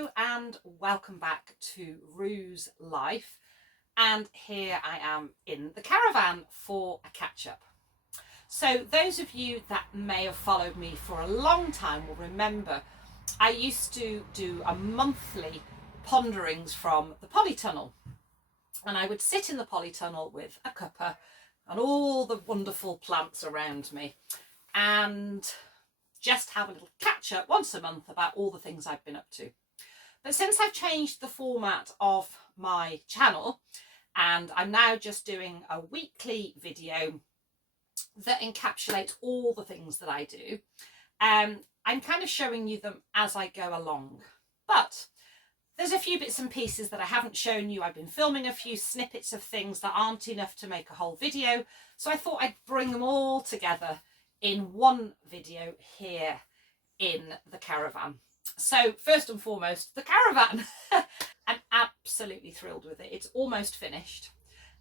Hello and welcome back to Rue's Life, and here I am in the caravan for a catch-up. So those of you that may have followed me for a long time will remember I used to do a monthly ponderings from the polytunnel, and I would sit in the polytunnel with a cuppa and all the wonderful plants around me and just have a little catch up once a month about all the things I've been up to. But since I've changed the format of my channel and I'm now just doing a weekly video that encapsulates all the things that I do, I'm kind of showing you them as I go along. But there's a few bits and pieces that I haven't shown you. I've been filming a few snippets of things that aren't enough to make a whole video, so I thought I'd bring them all together in one video here in the caravan. So first and foremost, the caravan. I'm absolutely thrilled with it. It's almost finished.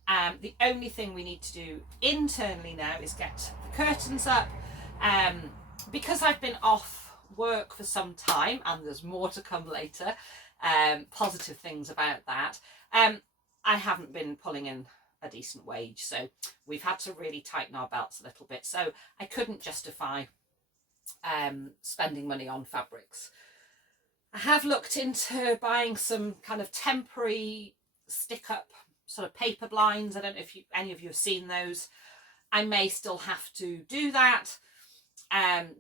The only thing we need to do internally now is get the curtains up. Because I've been off work for some time, and there's more to come later, positive things about that, I haven't been pulling in a decent wage, so we've had to really tighten our belts a little bit, so I couldn't justify spending money on fabrics. I have looked into buying some kind of temporary stick-up sort of paper blinds. I don't know if any of you have seen those. I may still have to do that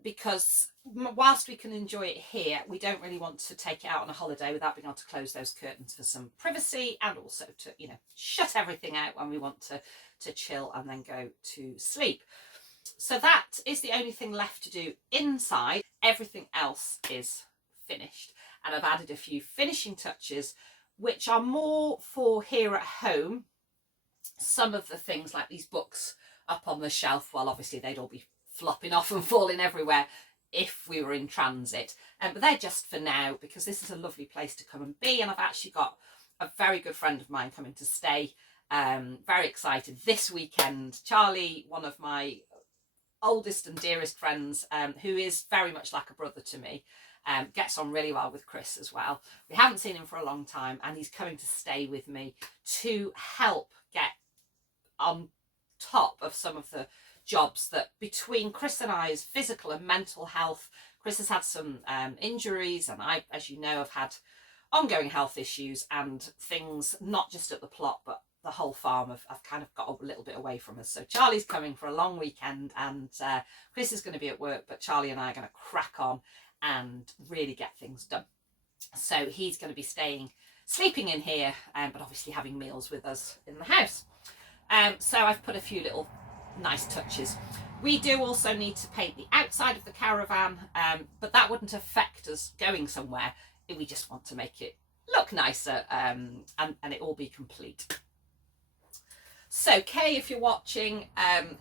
because whilst we can enjoy it here, we don't really want to take it out on a holiday without being able to close those curtains for some privacy, and also to, you know, shut everything out when we want to chill and then go to sleep. So that is the only thing left to do inside. Everything else is finished, and I've added a few finishing touches which are more for here at home. Some of the things like these books up on the shelf, well, obviously they'd all be flopping off and falling everywhere if we were in transit, but they're just for now because this is a lovely place to come and be, and I've actually got a very good friend of mine coming to stay. Very excited this weekend. Charlie, one of my oldest and dearest friends, who is very much like a brother to me, gets on really well with Chris as well. We haven't seen him for a long time, and he's coming to stay with me to help get on top of some of the jobs that, between Chris and I's physical and mental health, Chris has had some injuries, and I, as you know, have had ongoing health issues and things, not just at the plot but the whole farm have kind of got a little bit away from us. So Charlie's coming for a long weekend, and Chris is going to be at work, but Charlie and I are going to crack on and really get things done. So he's going to be sleeping in here, but obviously having meals with us in the house. So I've put a few little nice touches. We do also need to paint the outside of the caravan, but that wouldn't affect us going somewhere. We just want to make it look nicer, and it all be complete. So Kay, if you're watching,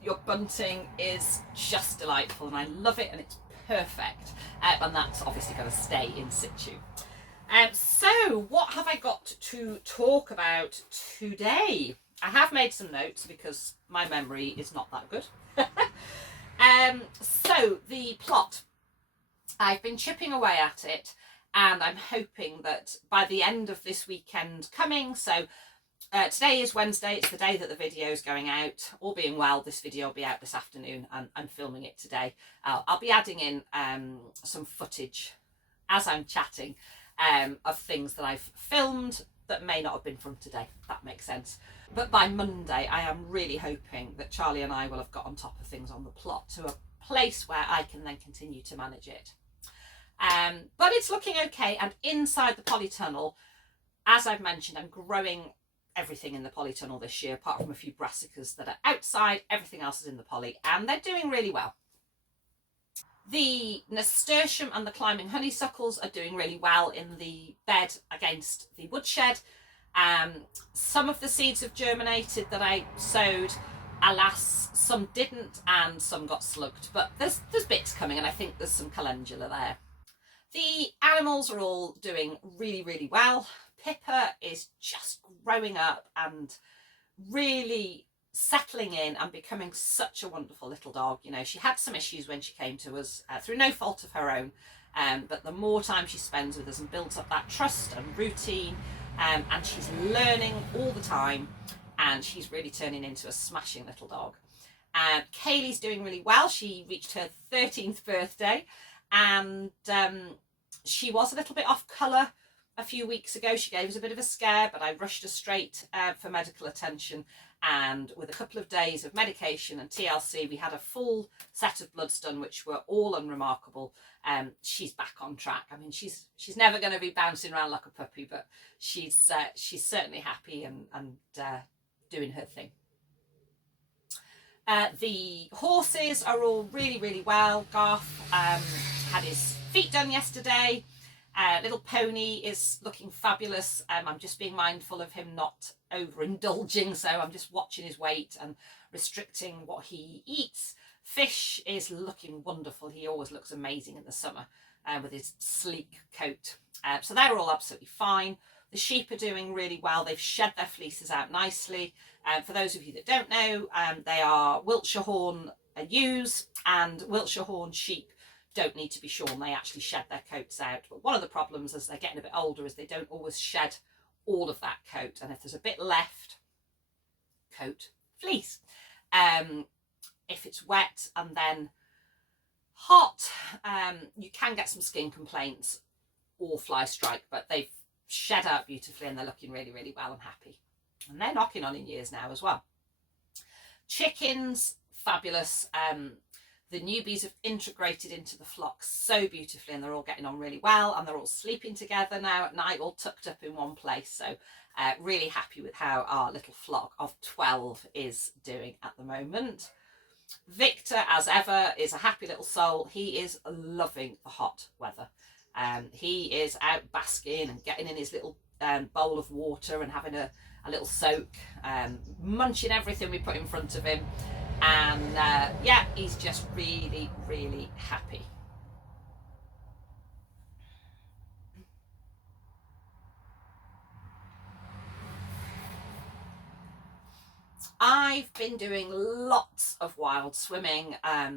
your bunting is just delightful and I love it, and it's perfect, and that's obviously going to stay in situ. So what have I got to talk about today? I have made some notes because my memory is not that good. So the plot, I've been chipping away at it, and I'm hoping that by the end of this weekend coming, so today is Wednesday, it's the day that the video is going out. All being well, this video will be out this afternoon, and I'm filming it today. I'll be adding in some footage as I'm chatting of things that I've filmed that may not have been from today, if that makes sense. But by Monday, I am really hoping that Charlie and I will have got on top of things on the plot to a place where I can then continue to manage it. But it's looking okay, and inside the polytunnel, as I've mentioned, I'm growing everything in the polytunnel this year, apart from a few brassicas that are outside. Everything else is in the poly, and they're doing really well. The nasturtium and the climbing honeysuckles are doing really well in the bed against the woodshed. Some of the seeds have germinated that I sowed. Alas, some didn't, and some got slugged, but there's bits coming, and I think there's some calendula there. The animals are all doing really, really well. Pippa is just growing up and really settling in and becoming such a wonderful little dog. You know, she had some issues when she came to us through no fault of her own, but the more time she spends with us and builds up that trust and routine, and she's learning all the time, and she's really turning into a smashing little dog. Kaylee's doing really well. She reached her 13th birthday, and she was a little bit off colour a few weeks ago. She gave us a bit of a scare, but I rushed her straight for medical attention, and with a couple of days of medication and TLC, we had a full set of bloods done, which were all unremarkable. She's back on track. I mean, she's never going to be bouncing around like a puppy, but she's certainly happy and doing her thing. The horses are all really, really well. Garth had his feet done yesterday. Little Pony is looking fabulous. I'm just being mindful of him not overindulging, so I'm just watching his weight and restricting what he eats. Fish is looking wonderful. He always looks amazing in the summer with his sleek coat. So they're all absolutely fine. The sheep are doing really well. They've shed their fleeces out nicely. For those of you that don't know, they are Wiltshire Horn ewes, and Wiltshire Horn sheep don't need to be shorn. They actually shed their coats out. But one of the problems as they're getting a bit older is they don't always shed all of that coat. And if there's a bit left, coat, fleece. If it's wet and then hot, you can get some skin complaints or fly strike, but they've shed out beautifully and they're looking really, really well and happy. And they're knocking on in years now as well. Chickens, fabulous. The newbies have integrated into the flock so beautifully, and they're all getting on really well, and they're all sleeping together now at night, all tucked up in one place. So really happy with how our little flock of 12 is doing at the moment. Victor, as ever, is a happy little soul. He is loving the hot weather. He is out basking and getting in his little bowl of water and having a little soak, munching everything we put in front of him. And yeah, he's just really, really happy. I've been doing lots of wild swimming. I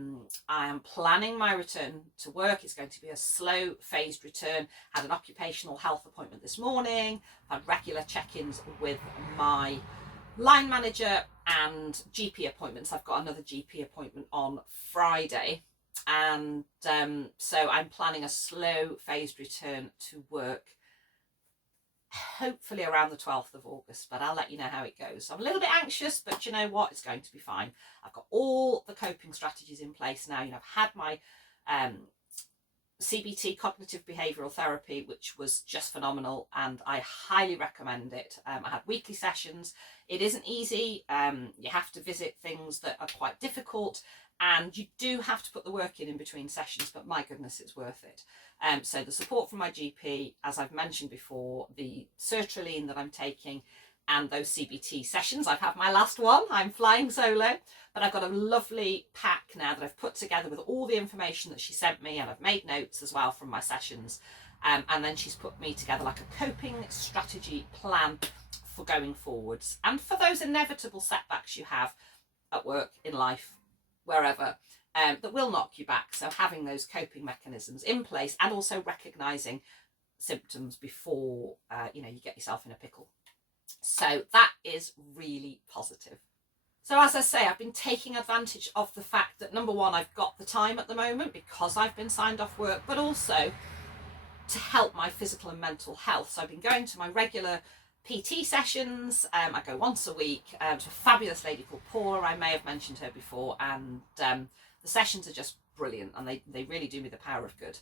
am planning my return to work. It's going to be a slow phased return. Had an occupational health appointment this morning. Had regular check-ins with my line manager and GP appointments. I've got another GP appointment on Friday, and so I'm planning a slow phased return to work, hopefully around the 12th of August, but I'll let you know how it goes. I'm a little bit anxious, but you know what, it's going to be fine. I've got all the coping strategies in place now. You know, I've had my CBT, cognitive behavioural therapy, which was just phenomenal, and I highly recommend it. I had weekly sessions. It isn't easy. You have to visit things that are quite difficult, and you do have to put the work in between sessions, but my goodness, it's worth it. So the support from my GP, as I've mentioned before, the sertraline that I'm taking, and those CBT sessions. I've had my last one. I'm flying solo, but I've got a lovely pack now that I've put together with all the information that she sent me, and I've made notes as well from my sessions. And then she's put me together like a coping strategy plan for going forwards, and for those inevitable setbacks you have at work, in life, wherever, that will knock you back. So having those coping mechanisms in place, and also recognising symptoms before you know, you get yourself in a pickle. So that is really positive. So as I say, I've been taking advantage of the fact that, number one, I've got the time at the moment because I've been signed off work, but also to help my physical and mental health. So I've been going to my regular PT sessions. I go once a week to a fabulous lady called Paula. I may have mentioned her before, and the sessions are just brilliant, and they really do me the power of good.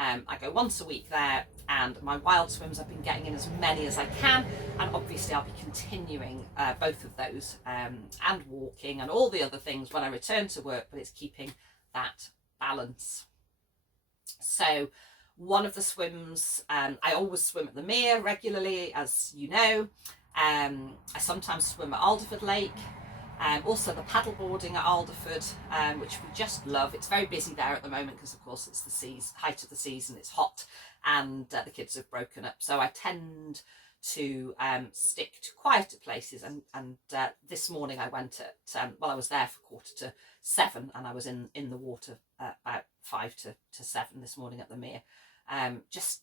I go once a week there, and my wild swims, I've been getting in as many as I can, and obviously I'll be continuing both of those, and walking and all the other things when I return to work, but it's keeping that balance. So one of the swims, I always swim at the Mere regularly, as you know. I sometimes swim at Alderford Lake. Also the paddleboarding at Alderford, which we just love. It's very busy there at the moment because, of course, it's the height of the season, it's hot, and the kids have broken up. So I tend to stick to quieter places, and this morning I went at, well, I was there for 6:45, and I was in the water about 5 to 7 this morning at the Mere. just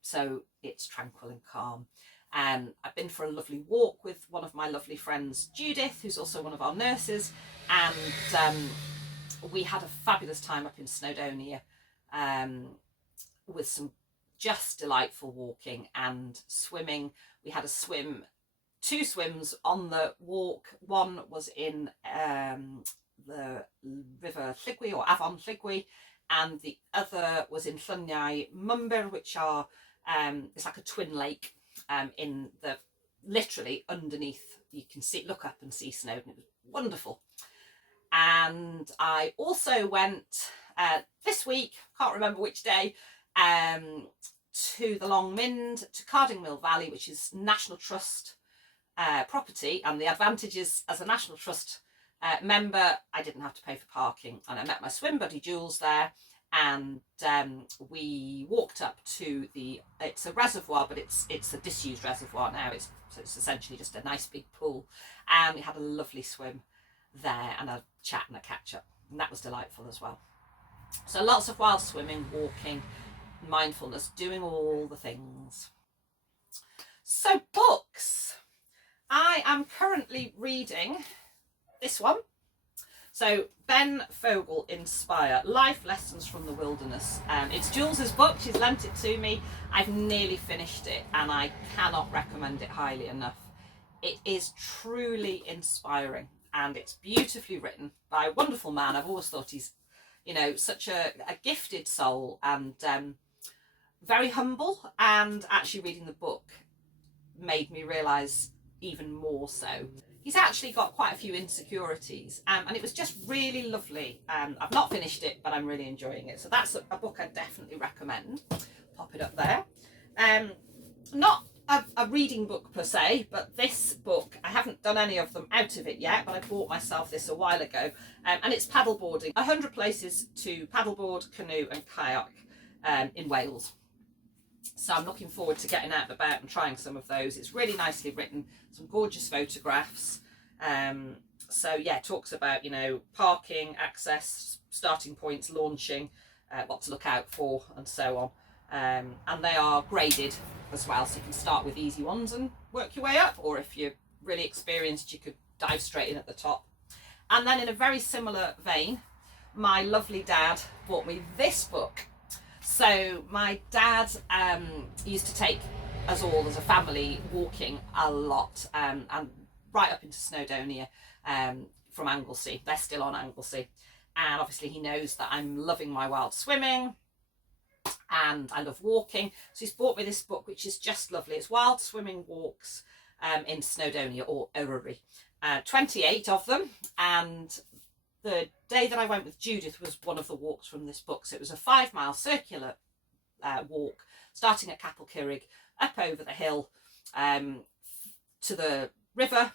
so it's tranquil and calm. I've been for a lovely walk with one of my lovely friends, Judith, who's also one of our nurses, and we had a fabulous time up in Snowdonia, with some just delightful walking and swimming. We had two swims on the walk. One was in the River Lligwy, or Afon Lligwy, and the other was in Lluniau Mumber, which are it's like a twin lake, in the literally underneath. You can look up and see Snowdon. It was wonderful. And I also went this week, can't remember which day, to the Long Mynd, to Cardingmill Valley, which is National Trust property. And the advantages as a National Trust member, I didn't have to pay for parking, and I met my swim buddy Jules there, and we walked up to it's a reservoir, but it's a disused reservoir now. So it's essentially just a nice big pool, and we had a lovely swim there and a chat and a catch up, and that was delightful as well. So lots of wild swimming, walking, mindfulness, doing all the things. So books, I am currently reading this one. So Ben Fogle Inspire, Life Lessons from the Wilderness. It's Jules's book, she's lent it to me. I've nearly finished it and I cannot recommend it highly enough. It is truly inspiring and it's beautifully written by a wonderful man. I've always thought he's, such a gifted soul, and very humble, and actually reading the book made me realise even more so. He's actually got quite a few insecurities, and it was just really lovely. I've not finished it, but I'm really enjoying it. So that's a book I definitely recommend. Pop it up there. Not a reading book per se, but this book, I haven't done any of them out of it yet, but I bought myself this a while ago, and it's paddleboarding. 100 places to paddleboard, canoe and kayak in Wales. So I'm looking forward to getting out and about and trying some of those. It's really nicely written, some gorgeous photographs. So yeah, it talks about, parking, access, starting points, launching, what to look out for and so on. And they are graded as well, so you can start with easy ones and work your way up, or if you're really experienced you could dive straight in at the top. And then in a very similar vein, my lovely dad bought me this book. So my dad used to take us all as a family walking a lot, and right up into Snowdonia from Anglesey. They're still on Anglesey, and obviously he knows that I'm loving my wild swimming and I love walking, so he's bought me this book, which is just lovely. It's Wild Swimming Walks in Snowdonia, or Urry. 28 of them, and the day that I went with Judith was one of the walks from this book. So it was a 5-mile circular walk, starting at Capel up over the hill to the river,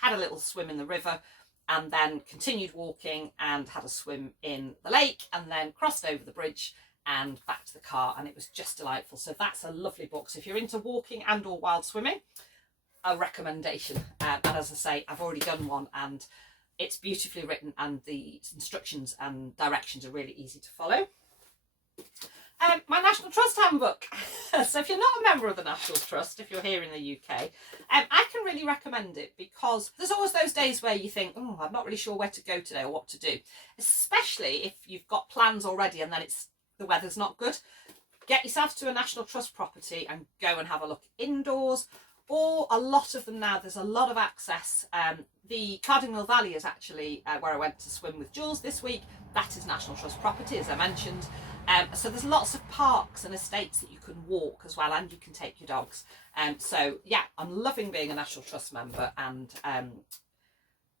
had a little swim in the river, and then continued walking and had a swim in the lake, and then crossed over the bridge and back to the car, and it was just delightful. So that's a lovely book. So if you're into walking and or wild swimming, a recommendation. And as I say, I've already done one and it's beautifully written, and the instructions and directions are really easy to follow. My National Trust handbook. So if you're not a member of the National Trust, if you're here in the UK, I can really recommend it, because there's always those days where you think, oh, I'm not really sure where to go today or what to do, especially if you've got plans already and then the weather's not good. Get yourself to a National Trust property and go and have a look indoors, or a lot of them now, there's a lot of access. The Cardingmill Valley is actually where I went to swim with Jules this week. That is National Trust property, as I mentioned. So there's lots of parks and estates that you can walk as well, and you can take your dogs. So yeah, I'm loving being a National Trust member, and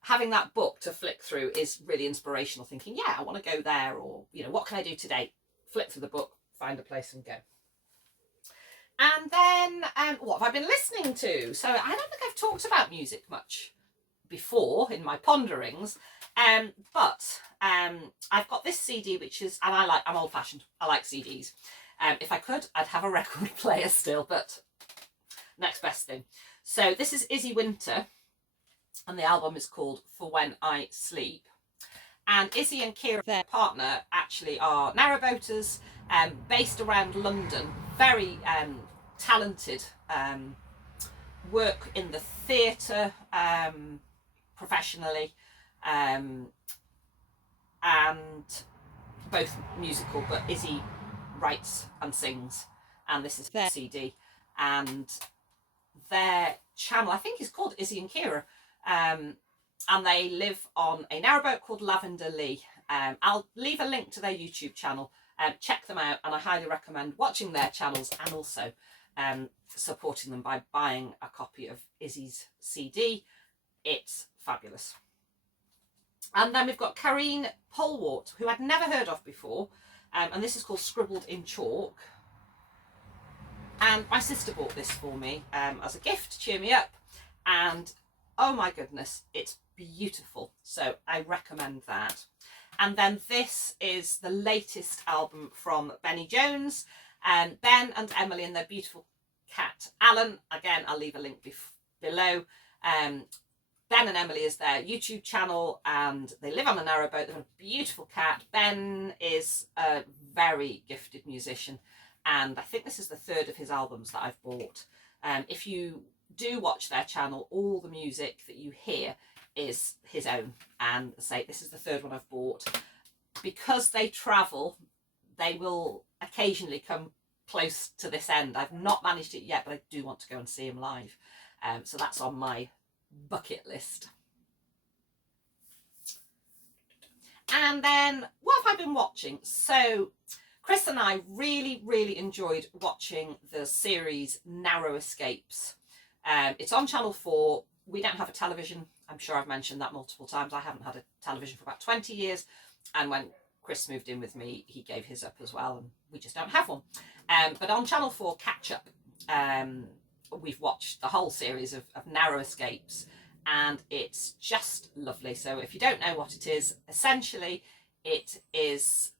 having that book to flick through is really inspirational, thinking, yeah, I want to go there, or, what can I do today? Flip through the book, find a place and go. And then what have I been listening to? So I don't think I've talked about music much before in my ponderings, but I've got this CD, which is, and I'm old fashioned, I like CDs. If I could, I'd have a record player still, but next best thing. So this is Izzy Winter, and the album is called For When I Sleep. And Izzy and Kira, their partner, actually are narrowboaters, based around London, very talented, work in the theatre professionally, and both musical, but Izzy writes and sings, and this is their CD, and their channel I think is called Izzy and Kira, and they live on a narrowboat called Lavender Lee. I'll leave a link to their YouTube channel. Check them out, and I highly recommend watching their channels and also supporting them by buying a copy of Izzy's CD. It's fabulous. And then we've got Karine Polwart, who I'd never heard of before, and this is called Scribbled in Chalk. And my sister bought this for me as a gift to cheer me up, and oh my goodness, it's beautiful, so I recommend that. And then this is the latest album from Benny Jones, Ben and Emily and their beautiful cat Alan. Again, I'll leave a link below. Ben and Emily is their YouTube channel, and they live on a narrowboat. They have a beautiful cat. Ben is a very gifted musician, and I think this is the third of his albums that I've bought. If you do watch their channel, all the music that you hear is his own, and say this is the third one I've bought. Because they travel, they will occasionally come close to this end. I've not managed it yet, but I do want to go and see him live, so that's on my bucket list. And then what have I been watching? So Chris and I really enjoyed watching the series Narrow Escapes. It's on Channel 4. We don't have a television. I'm sure I've mentioned that multiple times. I haven't had a television for about 20 years. And when Chris moved in with me, he gave his up as well, and we just don't have one. But on Channel 4 Catch Up, we've watched the whole series of Narrow Escapes, and it's just lovely. So if you don't know what it is, essentially it is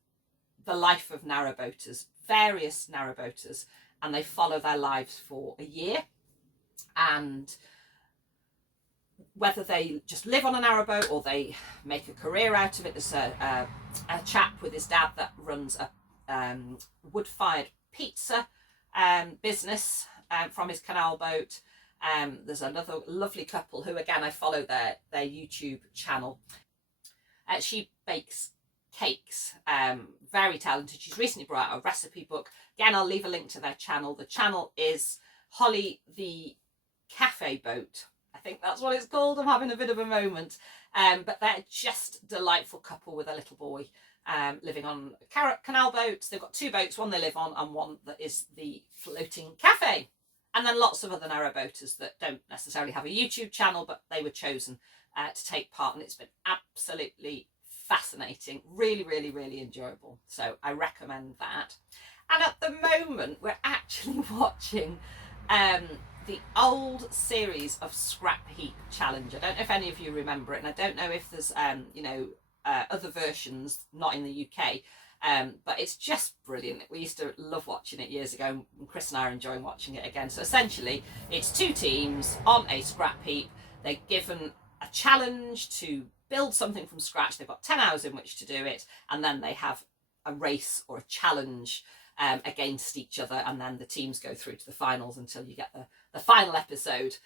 the life of narrowboaters, various narrowboaters, and they follow their lives for a year. And whether they just live on a narrowboat or they make a career out of it. There's a chap with his dad that runs a wood-fired pizza business from his canal boat. There's another lovely couple who, again, I follow their YouTube channel. She bakes cakes, very talented. She's recently brought out a recipe book. Again, I'll leave a link to their channel. The channel is Holly the Cafe Boat. I think that's what it's called. I'm having a bit of a moment. But they're just delightful couple with a little boy living on canal boats. They've got two boats, one they live on and one that is the floating cafe. And then lots of other narrowboaters that don't necessarily have a YouTube channel, but they were chosen to take part, and it's been absolutely fascinating. Really enjoyable. So I recommend that. And at the moment, we're actually watching the old series of Scrap Heap Challenge. I don't know if any of you remember it, and I don't know if there's other versions, not in the UK. But it's just brilliant. We used to love watching it years ago, and Chris and I are enjoying watching it again. So essentially, it's two teams on a scrap heap. They're given a challenge to build something from scratch. They've got 10 hours in which to do it, and then they have a race or a challenge against each other, and then the teams go through to the finals until you get the final episode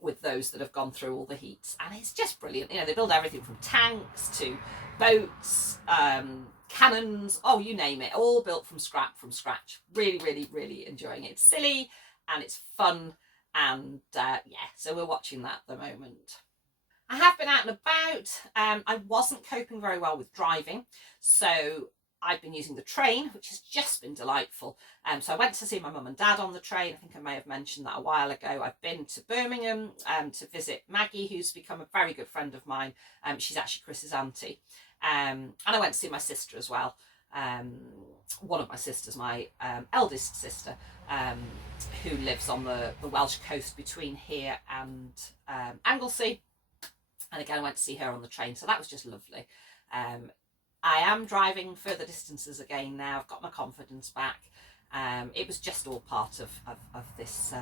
with those that have gone through all the heats. And it's just brilliant. You know, they build everything from tanks to boats, cannons, oh, you name it, all built from scratch. Really enjoying it. It's silly and it's fun, and yeah, so we're watching that at the moment. I have been out and about. I wasn't coping very well with driving, so I've been using the train, which has just been delightful. So I went to see my mum and dad on the train. I think I may have mentioned that a while ago. I've been to Birmingham to visit Maggie, who's become a very good friend of mine. She's actually Chris's auntie. And I went to see my sister as well. One of my sisters, my eldest sister, who lives on the Welsh coast between here and Anglesey. And again, I went to see her on the train, so that was just lovely. I am driving further distances again now. I've got my confidence back. It was just all part of this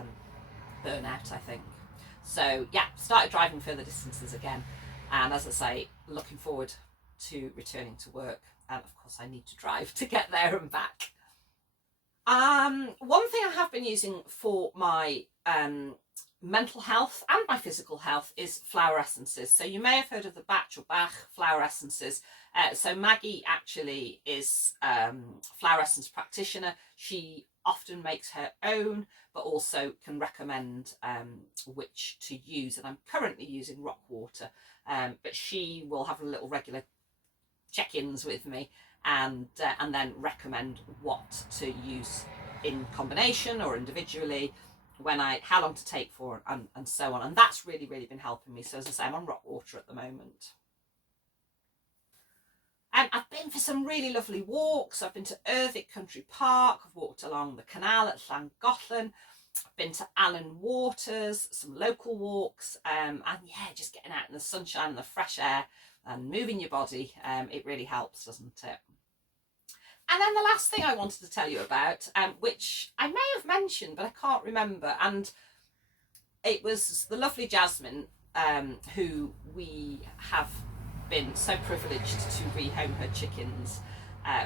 burnout, I think. So yeah, started driving further distances again. And as I say, looking forward to returning to work. And of course, I need to drive to get there and back. One thing I have been using for my mental health and my physical health is flower essences. So you may have heard of the Bach or Bach flower essences. So Maggie actually is flower essence practitioner. She often makes her own, but also can recommend which to use. And I'm currently using rock water, but she will have a little regular check-ins with me and then recommend what to use in combination or individually, how long to take for, and so on. And that's really been helping me. So as I say, I'm on rock water at the moment. And I've been for some really lovely walks. I've been to Erddick Country Park. I've walked along the canal at Llangollen. I've been to Allen Waters, some local walks, and yeah, just getting out in the sunshine and the fresh air and moving your body. It really helps, doesn't it? And then the last thing I wanted to tell you about, which I may have mentioned, but I can't remember, and it was the lovely Jasmine, who we have been so privileged to rehome her chickens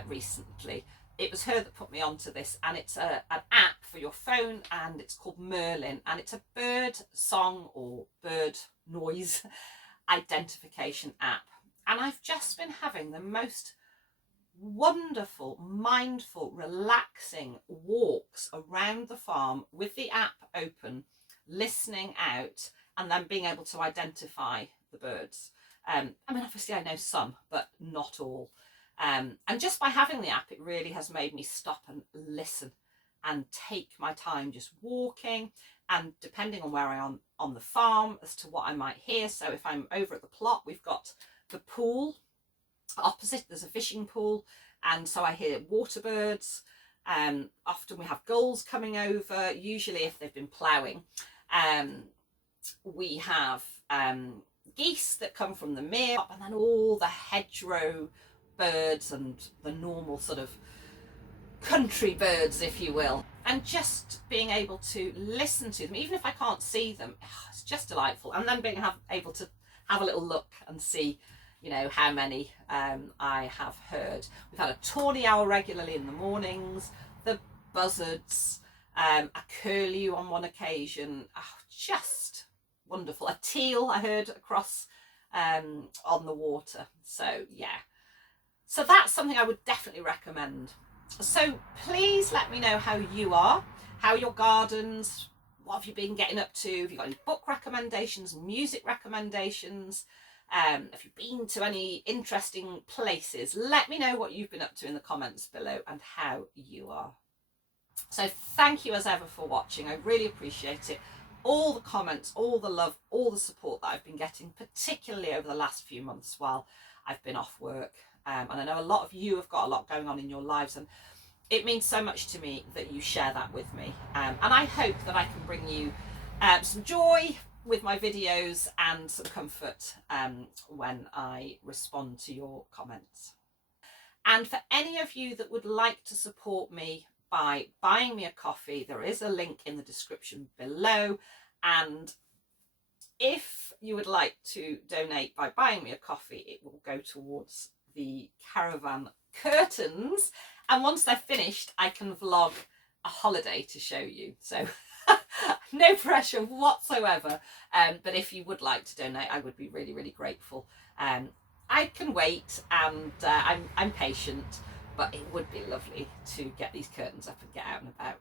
recently. It was her that put me onto this, and it's an app for your phone, and it's called Merlin, and it's a bird song or bird noise identification app. And I've just been having the most wonderful, mindful, relaxing walks around the farm with the app open, listening out, and then being able to identify the birds. I mean, obviously I know some, but not all. And just by having the app, it really has made me stop and listen and take my time just walking, and depending on where I am on the farm as to what I might hear. So if I'm over at the plot, we've got the pool opposite, there's a fishing pool, and so I hear water birds. Often we have gulls coming over, usually if they've been ploughing. We have geese that come from the mere, and then all the hedgerow birds and the normal sort of country birds, if you will, and just being able to listen to them, even if I can't see them, it's just delightful. And then being able to have a little look and see, you know, how many I have heard. We've had a tawny owl regularly in the mornings, the buzzards, a curlew on one occasion, just wonderful. A teal I heard across on the water. So yeah, so that's something I would definitely recommend. So please let me know how you are, how your gardens, what have you been getting up to? Have you got any book recommendations, music recommendations? Have you been to any interesting places? Let me know what you've been up to in the comments below and how you are. So thank you as ever for watching. I really appreciate it. All the comments, all the love, all the support that I've been getting, particularly over the last few months while I've been off work. And I know a lot of you have got a lot going on in your lives, and it means so much to me that you share that with me. And I hope that I can bring you some joy with my videos and some comfort when I respond to your comments. And for any of you that would like to support me by buying me a coffee, there is a link in the description below. And if you would like to donate by buying me a coffee, it will go towards the Caravan curtains, and once they're finished I can vlog a holiday to show you. So no pressure whatsoever, but if you would like to donate, I would be really grateful. I can wait, and I'm patient, but it would be lovely to get these curtains up and get out and about.